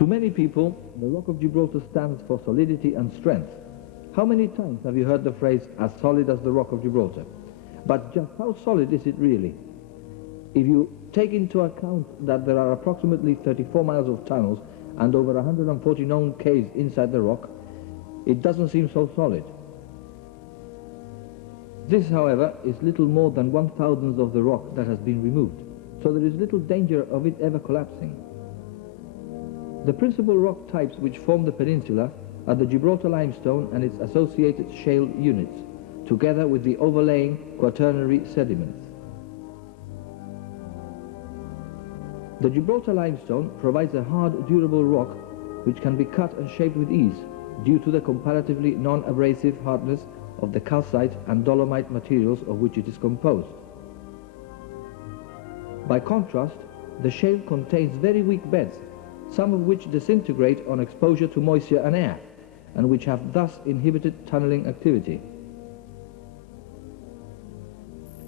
To many people, the Rock of Gibraltar stands for solidity and strength. How many times have you heard the phrase, as solid as the Rock of Gibraltar? But just how solid is it really? If you take into account that there are approximately 34 miles of tunnels and over 140 known caves inside the rock, it doesn't seem so solid. This, however, is little more than 1/1000th of the rock that has been removed, so there is little danger of it ever collapsing. The principal rock types which form the peninsula are the Gibraltar limestone and its associated shale units, together with the overlaying quaternary sediments. The Gibraltar limestone provides a hard, durable rock which can be cut and shaped with ease due to the comparatively non-abrasive hardness of the calcite and dolomite materials of which it is composed. By contrast, the shale contains very weak beds, some of which disintegrate on exposure to moisture and air, and which have thus inhibited tunneling activity.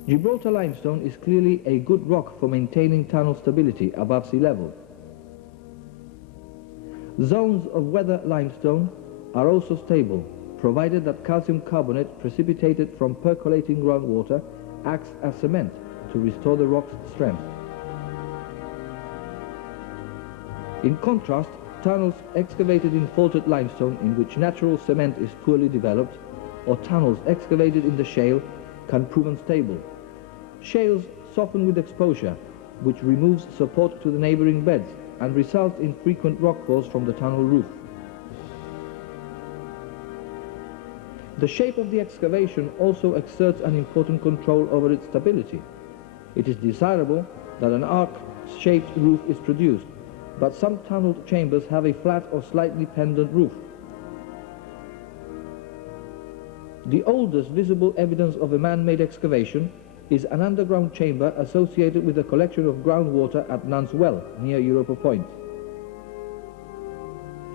Gibraltar limestone is clearly a good rock for maintaining tunnel stability above sea level. Zones of weather limestone are also stable, provided that calcium carbonate precipitated from percolating groundwater acts as cement to restore the rock's strength. In contrast, tunnels excavated in faulted limestone in which natural cement is poorly developed, or tunnels excavated in the shale, can prove unstable. Shales soften with exposure, which removes support to the neighboring beds and results in frequent rockfalls from the tunnel roof. The shape of the excavation also exerts an important control over its stability. It is desirable that an arc-shaped roof is produced, but some tunneled chambers have a flat or slightly pendant roof. The oldest visible evidence of a man-made excavation is an underground chamber associated with a collection of groundwater at Nuns Well, near Europa Point.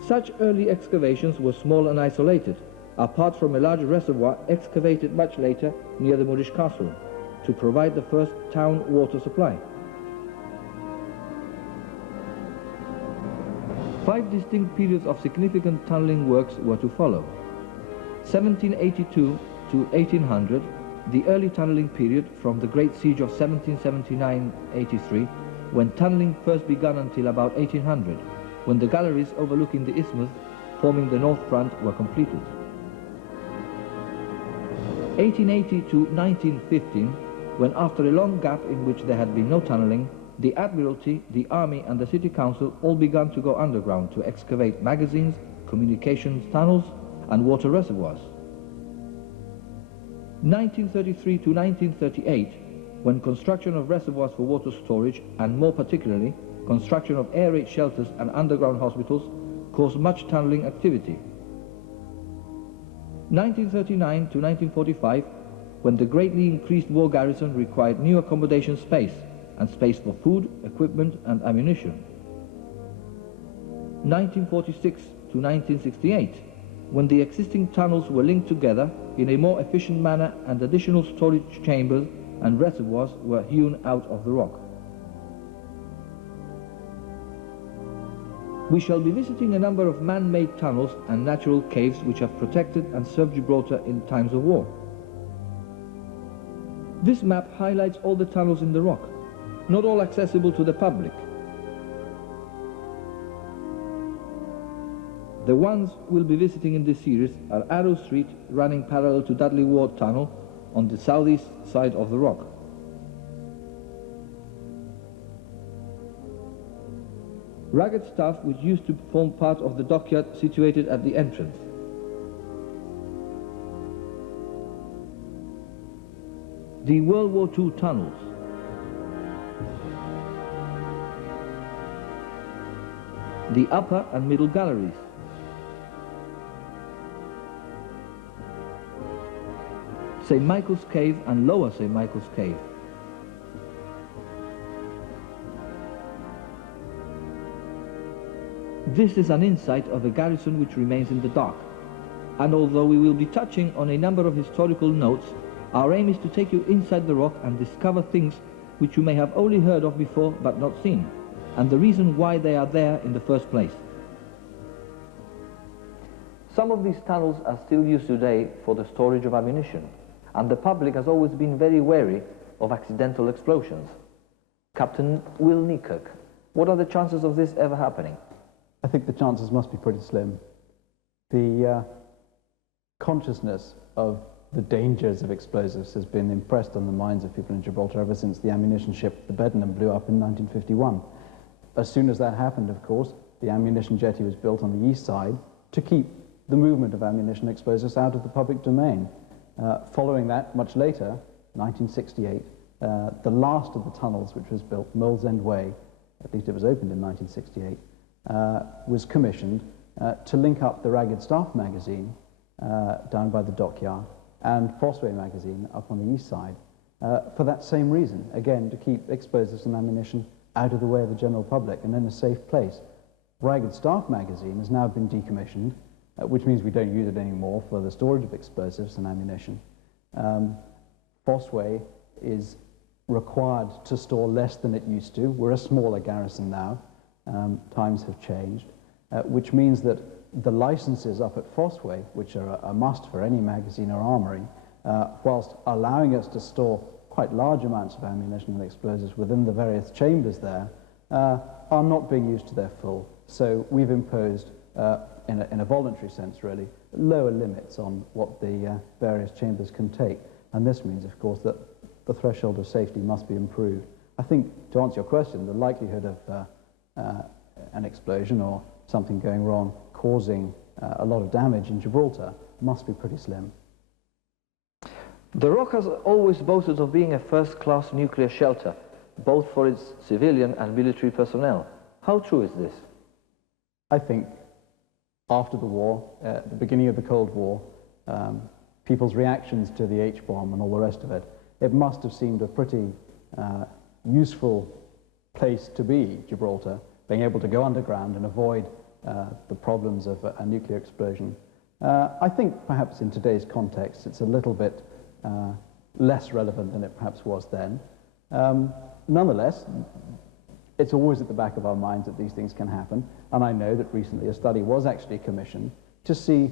Such early excavations were small and isolated, apart from a large reservoir excavated much later near the Moorish castle, to provide the first town water supply. 5 distinct periods of significant tunneling works were to follow. 1782 to 1800, the early tunneling period from the Great Siege of 1779-83, when tunneling first began, until about 1800, when the galleries overlooking the isthmus forming the north front were completed. 1880 to 1915, when after a long gap in which there had been no tunneling, the Admiralty, the Army and the City Council all began to go underground to excavate magazines, communications tunnels and water reservoirs. 1933 to 1938, when construction of reservoirs for water storage, and more particularly construction of air raid shelters and underground hospitals, caused much tunneling activity. 1939 to 1945, when the greatly increased war garrison required new accommodation space and space for food, equipment and ammunition. 1946 to 1968, when the existing tunnels were linked together in a more efficient manner and additional storage chambers and reservoirs were hewn out of the rock. We shall be visiting a number of man-made tunnels and natural caves which have protected and served Gibraltar in times of war. This map highlights all the tunnels in the rock, not all accessible to the public. The ones we'll be visiting in this series are Arrow Street, running parallel to Dudley Ward Tunnel on the southeast side of the rock. Rugged stuff which used to form part of the dockyard situated at the entrance. The World War II tunnels. The upper and middle galleries. St. Michael's Cave and Lower St. Michael's Cave. This is an insight of a garrison which remains in the dark, and although we will be touching on a number of historical notes, our aim is to take you inside the rock and discover things which you may have only heard of before but not seen, and the reason why they are there in the first place. Some of these tunnels are still used today for the storage of ammunition, and the public has always been very wary of accidental explosions. Captain Will Neakirk, what are the chances of this ever happening? I think the chances must be pretty slim. The consciousness of the dangers of explosives has been impressed on the minds of people in Gibraltar ever since the ammunition ship, the Bednam, blew up in 1951. As soon as that happened, of course, the ammunition jetty was built on the east side to keep the movement of ammunition explosives out of the public domain. Following that, much later, 1968, the last of the tunnels which was built, Mole's End Way, at least it was opened in 1968, was commissioned to link up the Ragged Staff magazine down by the dockyard and Fossway magazine up on the east side for that same reason, again, to keep explosives and ammunition out of the way of the general public and in a safe place. Ragged Staff magazine has now been decommissioned, which means we don't use it anymore for the storage of explosives and ammunition. Fossway is required to store less than it used to. We're a smaller garrison now. Times have changed, which means that the licenses up at Fossway, which are a must for any magazine or armory, whilst allowing us to store quite large amounts of ammunition and explosives within the various chambers there, are not being used to their full. So we've imposed, in a voluntary sense really, lower limits on what the various chambers can take. And this means, of course, that the threshold of safety must be improved. I think, to answer your question, the likelihood of an explosion or something going wrong causing a lot of damage in Gibraltar must be pretty slim. The Rock has always boasted of being a first-class nuclear shelter, both for its civilian and military personnel. How true is this? I think after the war, at the beginning of the Cold War, people's reactions to the H-bomb and all the rest of it, it must have seemed a pretty useful place to be, Gibraltar, being able to go underground and avoid the problems of a nuclear explosion. I think perhaps in today's context it's a little bit less relevant than it perhaps was then. Nonetheless, it's always at the back of our minds that these things can happen, and I know that recently a study was actually commissioned to see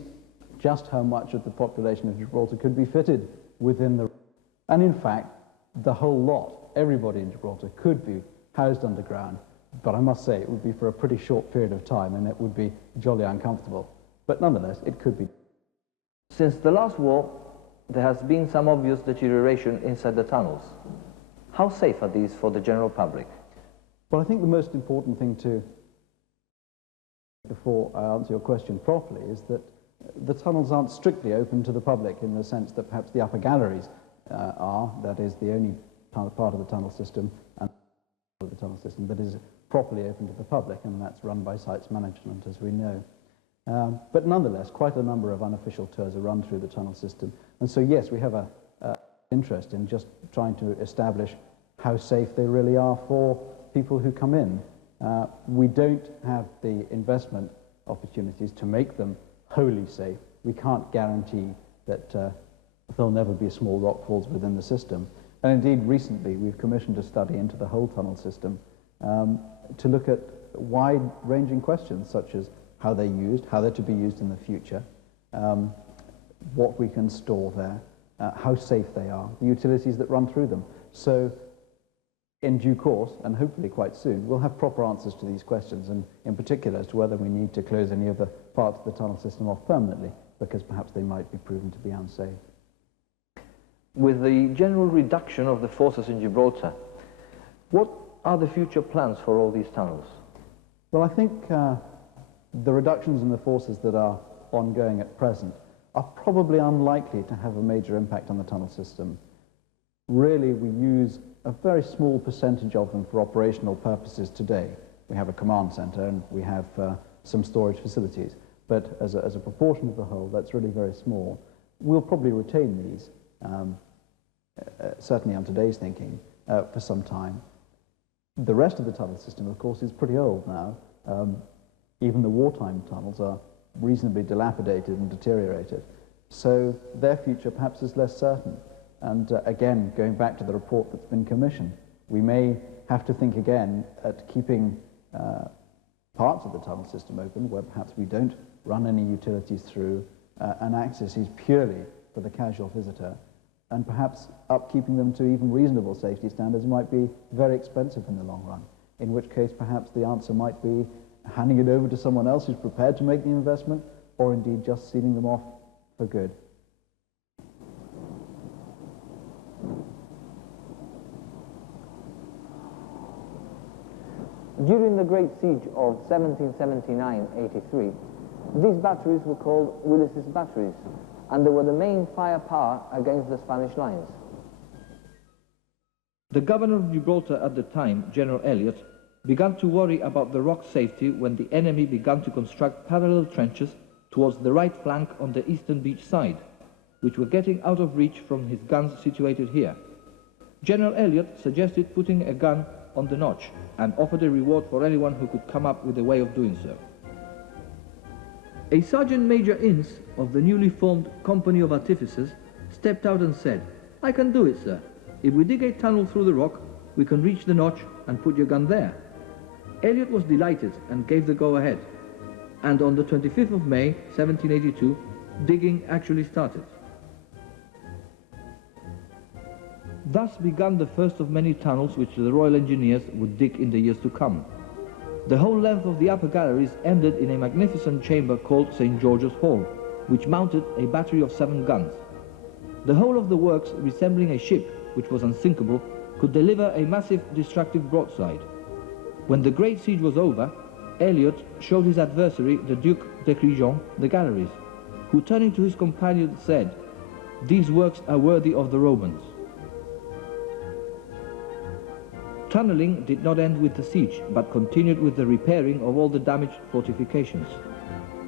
just how much of the population of Gibraltar could be fitted within the... And in fact, the whole lot, everybody in Gibraltar, could be housed underground, but I must say it would be for a pretty short period of time and it would be jolly uncomfortable. But nonetheless, it could be. Since the last war, there has been some obvious deterioration inside the tunnels. How safe are these for the general public? Well, I think the most important thing to, before I answer your question properly, is that the tunnels aren't strictly open to the public in the sense that perhaps the upper galleries are. That is the only part of the tunnel system and of the tunnel system that is properly open to the public, and that's run by sites management, as we know. But nonetheless, quite a number of unofficial tours are run through the tunnel system, and so yes, we have a interest in just trying to establish how safe they really are for people who come in. We don't have the investment opportunities to make them wholly safe. We can't guarantee that there'll never be small rockfalls within the system. And indeed, recently, we've commissioned a study into the whole tunnel system to look at wide-ranging questions, such as how they're used, how they're to be used in the future, what we can store there, how safe they are, the utilities that run through them. So, in due course, and hopefully quite soon, we'll have proper answers to these questions, and in particular as to whether we need to close any other parts of the tunnel system off permanently, because perhaps they might be proven to be unsafe. With the general reduction of the forces in Gibraltar, what are the future plans for all these tunnels? Well, I think the reductions in the forces that are ongoing at present are probably unlikely to have a major impact on the tunnel system. Really, we use a very small percentage of them for operational purposes today. We have a command center and we have some storage facilities, but as a proportion of the whole, that's really very small. We'll probably retain these, certainly on today's thinking, for some time. The rest of the tunnel system, of course, is pretty old now. Even the wartime tunnels are reasonably dilapidated and deteriorated, so their future perhaps is less certain. And again, going back to the report that's been commissioned, we may have to think again at keeping parts of the tunnel system open where perhaps we don't run any utilities through, and access is purely for the casual visitor, and perhaps upkeeping them to even reasonable safety standards might be very expensive in the long run, in which case perhaps the answer might be handing it over to someone else who's prepared to make the investment, or indeed just sealing them off for good. During the Great Siege of 1779-83, these batteries were called Willis's batteries, and they were the main firepower against the Spanish lines. The governor of Gibraltar at the time, General Elliot, began to worry about the rock safety when the enemy began to construct parallel trenches towards the right flank on the eastern beach side, which were getting out of reach from his guns situated here. General Elliot suggested putting a gun on the notch and offered a reward for anyone who could come up with a way of doing so. A Sergeant Major Ince of the newly formed Company of Artificers stepped out and said, "I can do it, sir. If we dig a tunnel through the rock, we can reach the notch and put your gun there." Elliot was delighted and gave the go-ahead, and on the 25th of May, 1782, digging actually started. Thus began the first of many tunnels which the Royal Engineers would dig in the years to come. The whole length of the upper galleries ended in a magnificent chamber called St. George's Hall, which mounted a battery of 7 guns. The whole of the works, resembling a ship which was unsinkable, could deliver a massive destructive broadside. When the Great Siege was over, Elliot showed his adversary, the Duke de Crillon, the galleries, who, turning to his companion, said, "These works are worthy of the Romans." Tunneling did not end with the siege, but continued with the repairing of all the damaged fortifications.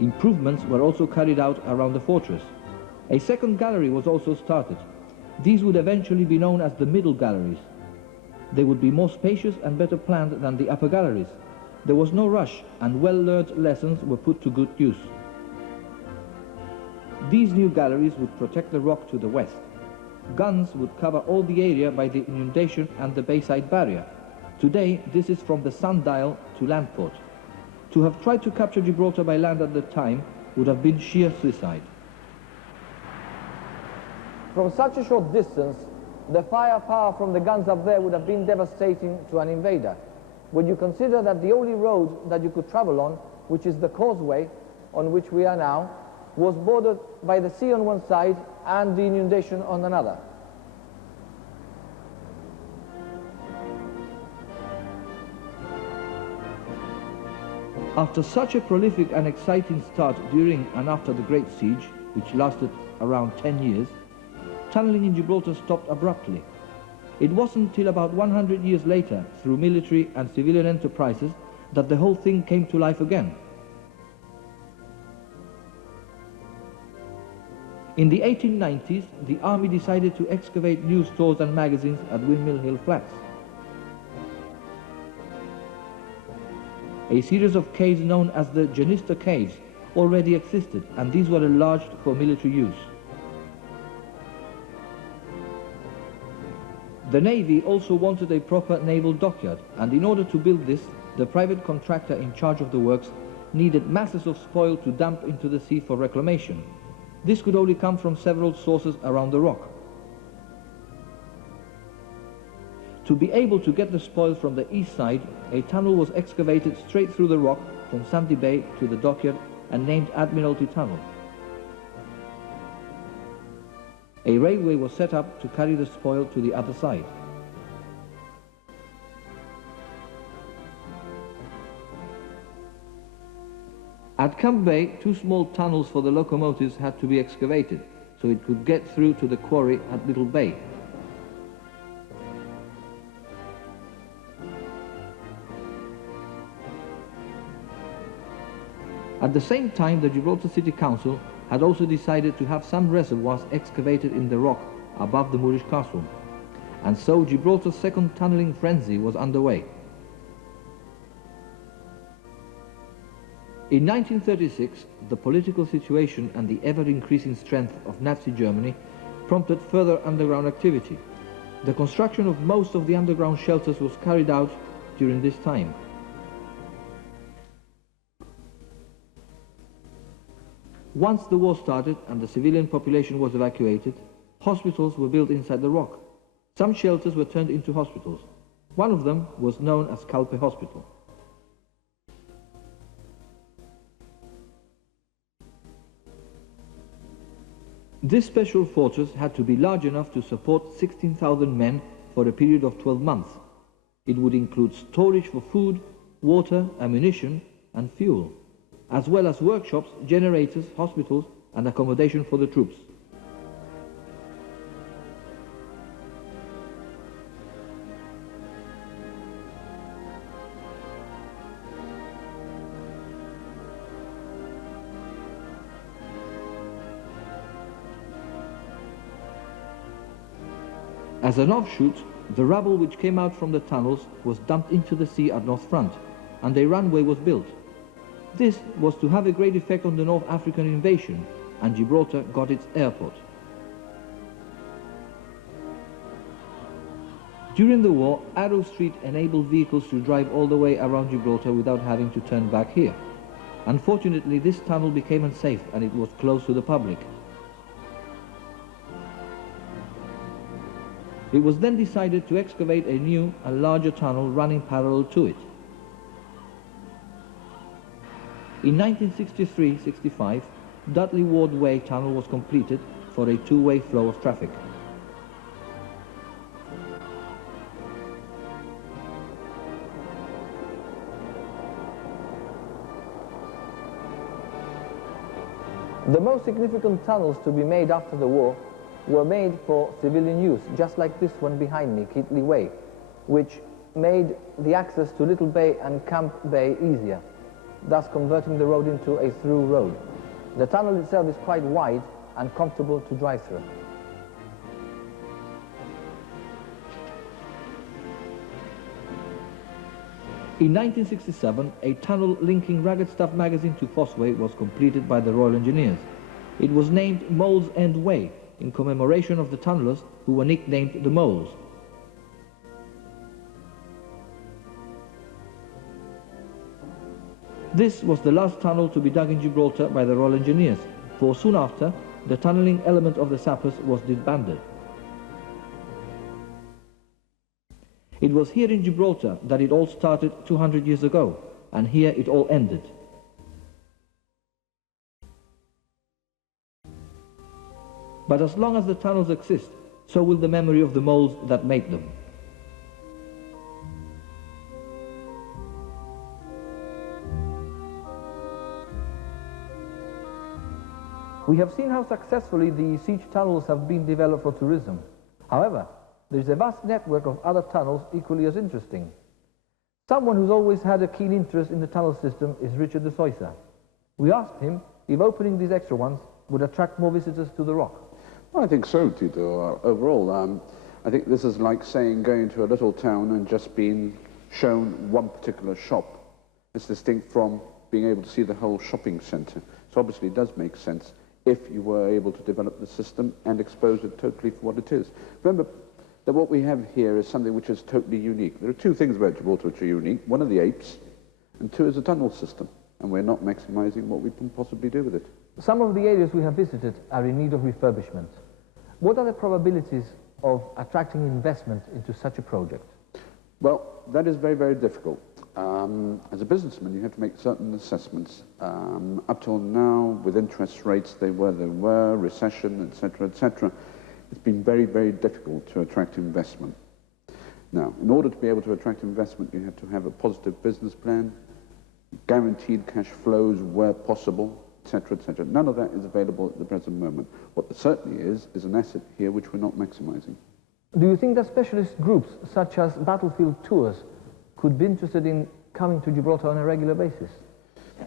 Improvements were also carried out around the fortress. A second gallery was also started. These would eventually be known as the middle galleries. They would be more spacious and better planned than the upper galleries. There was no rush, and well-learned lessons were put to good use. These new galleries would protect the rock to the west. Guns would cover all the area by the inundation and the bayside barrier. Today, this is from the sundial to Landport. To have tried to capture Gibraltar by land at the time would have been sheer suicide. From such a short distance, the firepower from the guns up there would have been devastating to an invader. When you consider that the only road that you could travel on, which is the causeway on which we are now, was bordered by the sea on one side and the inundation on another. After such a prolific and exciting start during and after the Great Siege, which lasted around 10 years, tunneling in Gibraltar stopped abruptly. It wasn't till about 100 years later, through military and civilian enterprises, that the whole thing came to life again. In the 1890s, the army decided to excavate new stores and magazines at Windmill Hill Flats. A series of caves known as the Genista Caves already existed, and these were enlarged for military use. The Navy also wanted a proper naval dockyard, and in order to build this, the private contractor in charge of the works needed masses of spoil to dump into the sea for reclamation. This could only come from several sources around the rock. To be able to get the spoil from the east side, a tunnel was excavated straight through the rock from Sandy Bay to the dockyard and named Admiralty Tunnel. A railway was set up to carry the spoil to the other side. At Camp Bay, 2 small tunnels for the locomotives had to be excavated, so it could get through to the quarry at Little Bay. At the same time, the Gibraltar City Council had also decided to have some reservoirs excavated in the rock above the Moorish castle, and so Gibraltar's second tunnelling frenzy was underway. In 1936, the political situation and the ever-increasing strength of Nazi Germany prompted further underground activity. The construction of most of the underground shelters was carried out during this time. Once the war started and the civilian population was evacuated, hospitals were built inside the rock. Some shelters were turned into hospitals. One of them was known as Calpe Hospital. This special fortress had to be large enough to support 16,000 men for a period of 12 months. It would include storage for food, water, ammunition and fuel, as well as workshops, generators, hospitals and accommodation for the troops. As an offshoot, the rubble which came out from the tunnels was dumped into the sea at North Front, and a runway was built. This was to have a great effect on the North African invasion, and Gibraltar got its airport. During the war, Arrow Street enabled vehicles to drive all the way around Gibraltar without having to turn back here. Unfortunately, this tunnel became unsafe and it was closed to the public. It was then decided to excavate a new and larger tunnel running parallel to it. In 1963-65, Dudley Ward Way Tunnel was completed for a two-way flow of traffic. The most significant tunnels to be made after the war were made for civilian use, just like this one behind me, Kitley Way, which made the access to Little Bay and Camp Bay easier, thus converting the road into a through road. The tunnel itself is quite wide and comfortable to drive through. In 1967, a tunnel linking Ragged Stuff magazine to Fossway was completed by the Royal Engineers. It was named Mole's End Way, in commemoration of the tunnellers who were nicknamed the Moles. This was the last tunnel to be dug in Gibraltar by the Royal Engineers, for soon after, the tunnelling element of the sappers was disbanded. It was here in Gibraltar that it all started 200 years ago, and here it all ended. But as long as the tunnels exist, so will the memory of the moles that made them. We have seen how successfully the siege tunnels have been developed for tourism. However, there is a vast network of other tunnels equally as interesting. Someone who's always had a keen interest in the tunnel system is Richard de Soysa. We asked him if opening these extra ones would attract more visitors to the rock. Well, I think so, Tito. Overall, I think this is like saying going to a little town and just being shown one particular shop. It's distinct from being able to see the whole shopping centre. So obviously it does make sense if you were able to develop the system and expose it totally for what it is. Remember that what we have here is something which is totally unique. There are two things about Gibraltar which are unique. One are the apes, and two is the tunnel system. And we're not maximising what we can possibly do with it. Some of the areas we have visited are in need of refurbishment. What are the probabilities of attracting investment into such a project? Well, that is very, very difficult. As a businessman, you have to make certain assessments. Up till now, with interest rates, they were, recession, etc., it's been very, very difficult to attract investment. Now, in order to be able to attract investment, you have to have a positive business plan, guaranteed cash flows where possible, etc., etc. None of that is available at the present moment. What there certainly is an asset here which we're not maximising. Do you think that specialist groups, such as battlefield tours, could be interested in coming to Gibraltar on a regular basis?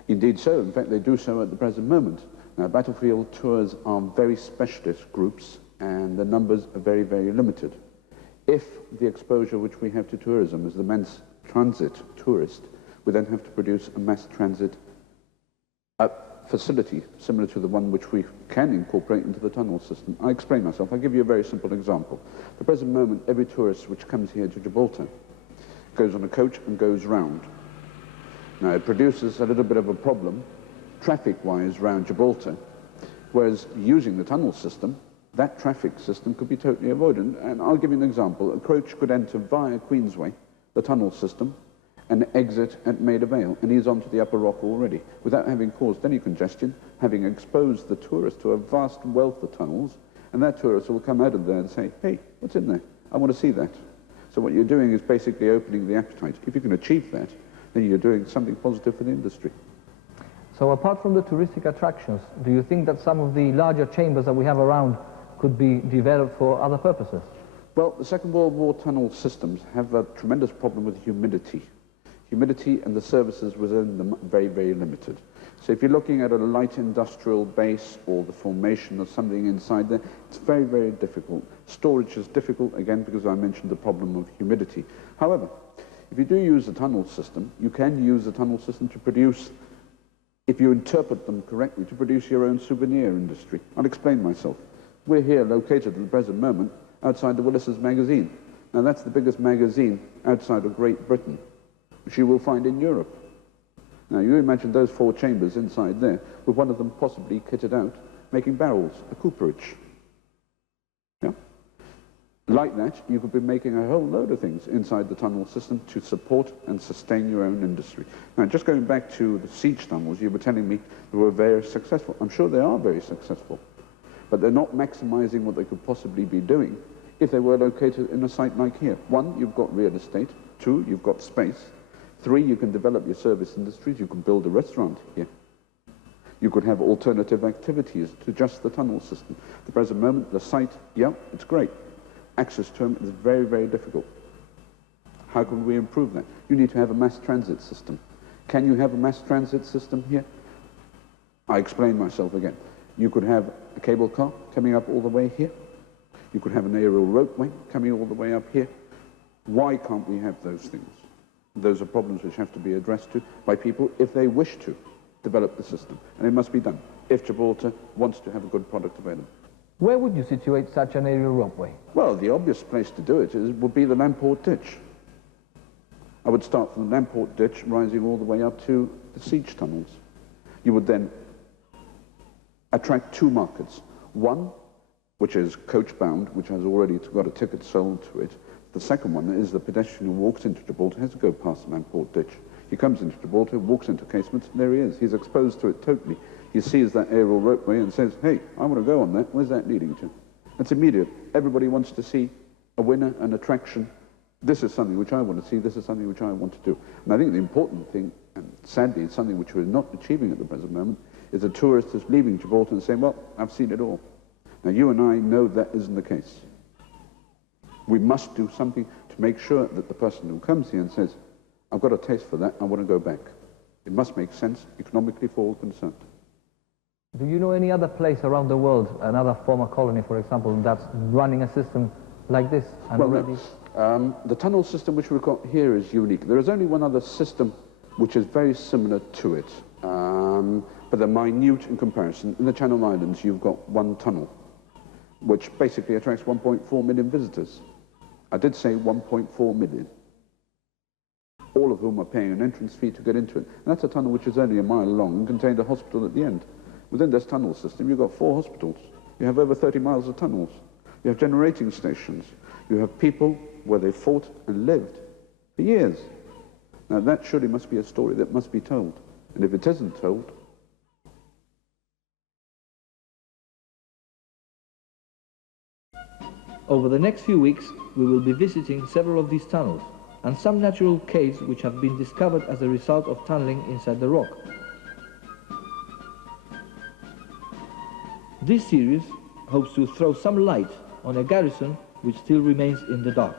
Indeed so. In fact, they do so at the present moment. Now, battlefield tours are very specialist groups, and the numbers are very, very limited. If the exposure which we have to tourism is the mass transit tourist, we then have to produce a mass transit facility similar to the one which we can incorporate into the tunnel system. I explain myself. I'll give you a very simple example. At the present moment, every tourist which comes here to Gibraltar goes on a coach and goes round. Now, it produces a little bit of a problem, traffic-wise, round Gibraltar, Whereas using the tunnel system, that traffic system could be totally avoided. And I'll give you an example. A coach could enter via Queensway, the tunnel system, and exit at Maida Vale, and he's onto the upper rock already, without having caused any congestion, having exposed the tourist to a vast wealth of tunnels, and that tourist will come out of there and say, hey, what's in there? I want to see that. So what you're doing is basically opening the appetite. If you can achieve that, then you're doing something positive for the industry. So apart from the touristic attractions, do you think that some of the larger chambers that we have around could be developed for other purposes? Well, the Second World War tunnel systems have a tremendous problem with humidity. Humidity and the services within them are very, very limited. So if you're looking at a light industrial base or the formation of something inside there, it's very, very difficult. Storage is difficult, again, because I mentioned the problem of humidity. However, if you do use the tunnel system, you can use the tunnel system to produce, if you interpret them correctly, to produce your own souvenir industry. I'll explain myself. We're here located at the present moment outside the Willis's magazine. Now that's the biggest magazine outside of Great Britain, which you will find in Europe. Now you imagine those 4 chambers inside there, with one of them possibly kitted out, making barrels, a cooperage. Yeah? Like that, you could be making a whole load of things inside the tunnel system to support and sustain your own industry. Now just going back to the siege tunnels, you were telling me they were very successful. I'm sure they are very successful, but they're not maximizing what they could possibly be doing if they were located in a site like here. 1, you've got real estate. 2, you've got space. 3, you can develop your service industries. You can build a restaurant here. You could have alternative activities to just the tunnel system. At the present moment, the site, yeah, it's great. Access to them is very, very difficult. How can we improve that? You need to have a mass transit system. Can you have a mass transit system here? I explain myself again. You could have a cable car coming up all the way here. You could have an aerial ropeway coming all the way up here. Why can't we have those things? Those are problems which have to be addressed to by people if they wish to develop the system. And it must be done if Gibraltar wants to have a good product available. Where would you situate such an aerial ropeway? Well, the obvious place to do it would be the Lamport Ditch. I would start from the Lamport Ditch, rising all the way up to the siege tunnels. You would then attract 2 markets. One, which is coach-bound, which has already got a ticket sold to it. The second one is the pedestrian who walks into Gibraltar has to go past the Lamport Ditch. He comes into Gibraltar, walks into Casement, and there he is. He's exposed to it totally. He sees that aerial ropeway and says, hey, I want to go on that. Where's that leading to? It's immediate. Everybody wants to see a winner, an attraction. This is something which I want to see. This is something which I want to do. And I think the important thing, and sadly it's something which we're not achieving at the present moment, is a tourist is leaving Gibraltar and saying, well, I've seen it all. Now, you and I know that isn't the case. We must do something to make sure that the person who comes here and says, I've got a taste for that, I want to go back. It must make sense economically for all concerned. Do you know any other place around the world, another former colony, for example, that's running a system like this? And well, already... no. The tunnel system which we've got here is unique. There is only one other system which is very similar to it, but they're minute in comparison. In the Channel Islands, you've got one tunnel, which basically attracts 1.4 million visitors. I did say 1.4 million, all of whom are paying an entrance fee to get into it. And that's a tunnel which is only a mile long and contained a hospital at the end. Within this tunnel system, you've got 4 hospitals. You have over 30 miles of tunnels. You have generating stations. You have people where they fought and lived for years. Now, that surely must be a story that must be told. And if it isn't told, over the next few weeks, we will be visiting several of these tunnels and some natural caves which have been discovered as a result of tunneling inside the rock. This series hopes to throw some light on a garrison which still remains in the dark.